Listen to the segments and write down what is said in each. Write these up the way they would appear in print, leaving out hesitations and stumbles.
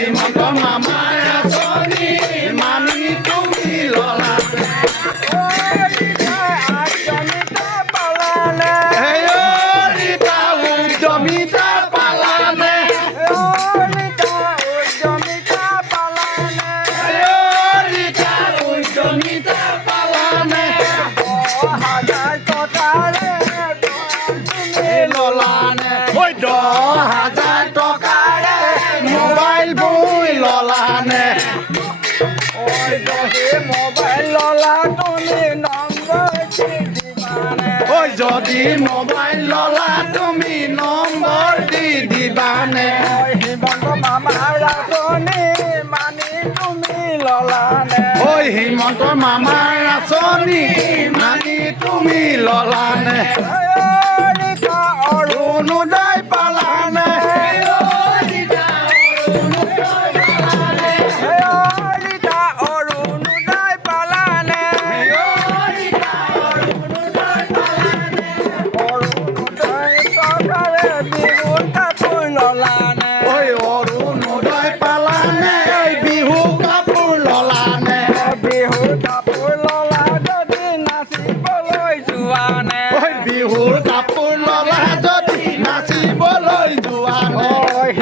হিমন্ত মামাৰ আঁচনি মানি তুমি ললা যদি মোবাইল ললা তুমি নম্বৰ দি দিবানে হিমন্ত মামাৰ আঁচনি মানি তুমি ললানে ঐ হিমন্ত মামাৰ আঁচনি মানি তুমি ললানে অৰুণোদয় পালানে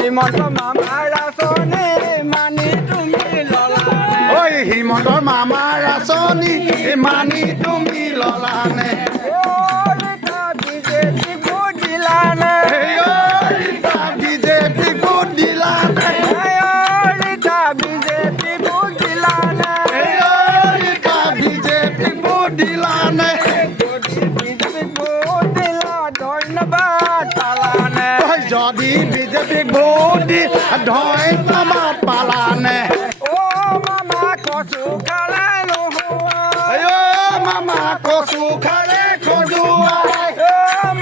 হিমন্ত মামাৰ আঁচনি মানি তুমি ললানে ঐ হিমন্ত মামাৰ আঁচনি মানি তুমি ললানে বিজেপি ভোট দিলানে বিজেপি ভোট দিলানে বিজেপি ভোট দিলানে বিজেপি ভোট দিলানে বিজেপি ভোট দিলা ধন্যবাদ পালানে যদি বিজেপি ভোট দি ধন্যবাদ পালানে ও মামা কচু খালে নোহোৱা মামা কচু খালে খজুৱা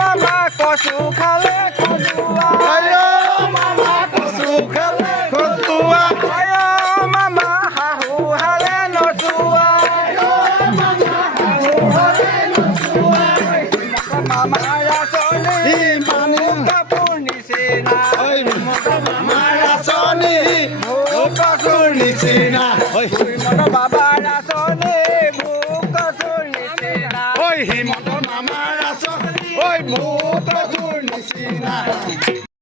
মামা কচু খালে খজুৱা মামা কচু খালে খজুৱা মামা শাহু হালে নচুৱা মামাৰ আঁচনি কাপোৰ নিচিনা মামাৰ আঁচনি কাপোৰ নিচিনা বাবা